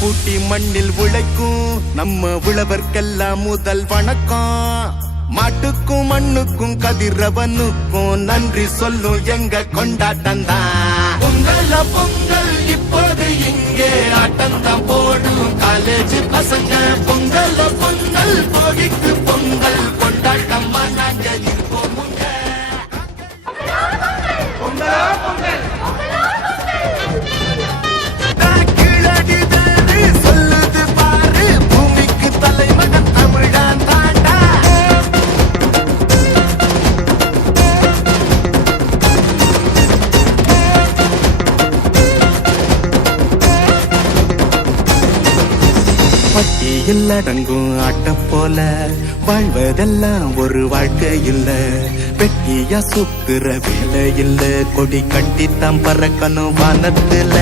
பூட்டி மண்ணில் உழைக்கும் நம்ம உழவர்க்கெல்லாம் முதல் வணக்கம். மாட்டுக்கும் மண்ணுக்கும் கதிரவனுக்கும் நன்றி சொல்லும் எங்க கொண்டாட்டம் தான். பொங்கல் பொங்கல் இப்போது இங்கே ஆட்டம்தான் போடும் காலேஜ் பசங்க. பொங்கல் பொங்கல் போகிக்கு பொங்கல் கொண்டாட்டமா நாங்க இருப்போம். சொல்லுது பாரு பூமிக்கு தலைமகன் தமிழான் தாண்டா. பட்டியில் அடங்கும் ஆட்ட போல வாழ்வதெல்லாம் ஒரு வாழ்க்கை இல்ல. வெட்டியா சுத்துற வேலை இல்ல, கொடி கட்டித்தான் பறக்கணும் வானத்துல.